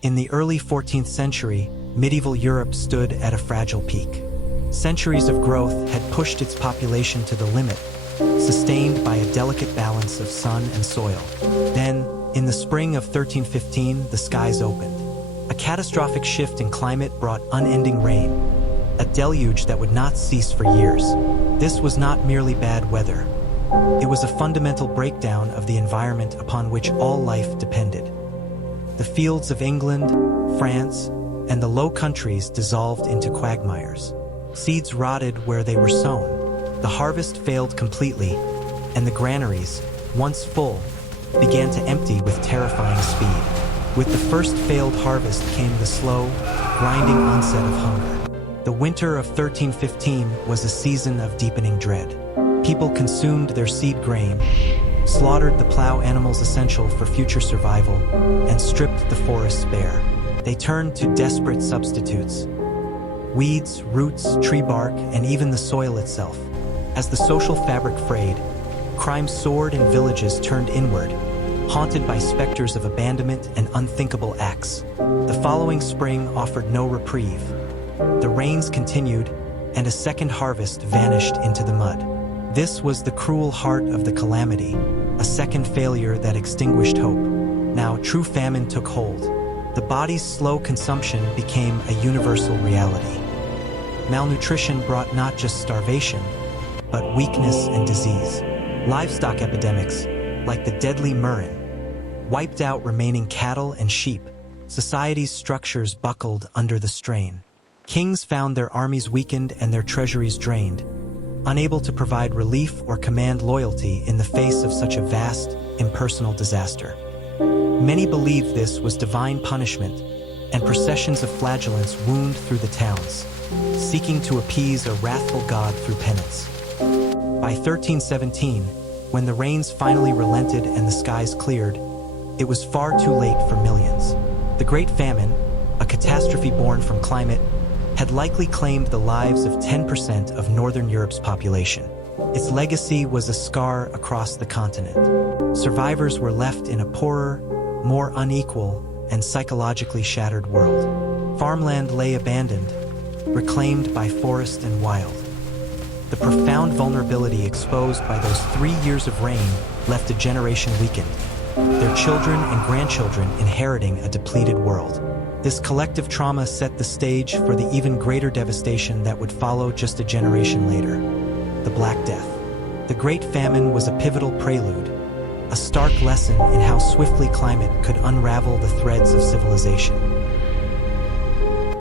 In the early 14th century, medieval Europe stood at a fragile peak. Centuries of growth had pushed its population to the limit, sustained by a delicate balance of sun and soil. Then, in the spring of 1315, the skies opened. A catastrophic shift in climate brought unending rain, a deluge that would not cease for years. This was not merely bad weather. It was a fundamental breakdown of the environment upon which all life depended. The fields of England, France, and the Low Countries dissolved into quagmires. Seeds rotted where they were sown. The harvest failed completely, and the granaries, once full, began to empty with terrifying speed. With the first failed harvest came the slow, grinding onset of hunger. The winter of 1315 was a season of deepening dread. People consumed their seed grain, slaughtered the plow animals essential for future survival, and stripped the forests bare. They turned to desperate substitutes: weeds, roots, tree bark, and even the soil itself. As the social fabric frayed, crime soared and villages turned inward, haunted by specters of abandonment and unthinkable acts. The following spring offered no reprieve. The rains continued, and a second harvest vanished into the mud. This was the cruel heart of the calamity, a second failure that extinguished hope. Now true famine took hold. The body's slow consumption became a universal reality. Malnutrition brought not just starvation, but weakness and disease. Livestock epidemics, like the deadly murrain, wiped out remaining cattle and sheep. Society's structures buckled under the strain. Kings found their armies weakened and their treasuries drained, unable to provide relief or command loyalty in the face of such a vast, impersonal disaster. Many believed this was divine punishment, and processions of flagellants wound through the towns, seeking to appease a wrathful god through penance. By 1317, when the rains finally relented and the skies cleared, it was far too late for millions. The Great Famine, a catastrophe born from climate, had likely claimed the lives of 10% of Northern Europe's population. Its legacy was a scar across the continent. Survivors were left in a poorer, more unequal, and psychologically shattered world. Farmland lay abandoned, reclaimed by forest and wild. The profound vulnerability exposed by those 3 years of rain left a generation weakened, their children and grandchildren inheriting a depleted world. This collective trauma set the stage for the even greater devastation that would follow just a generation later: the Black Death. The Great Famine was a pivotal prelude, a stark lesson in how swiftly climate could unravel the threads of civilization.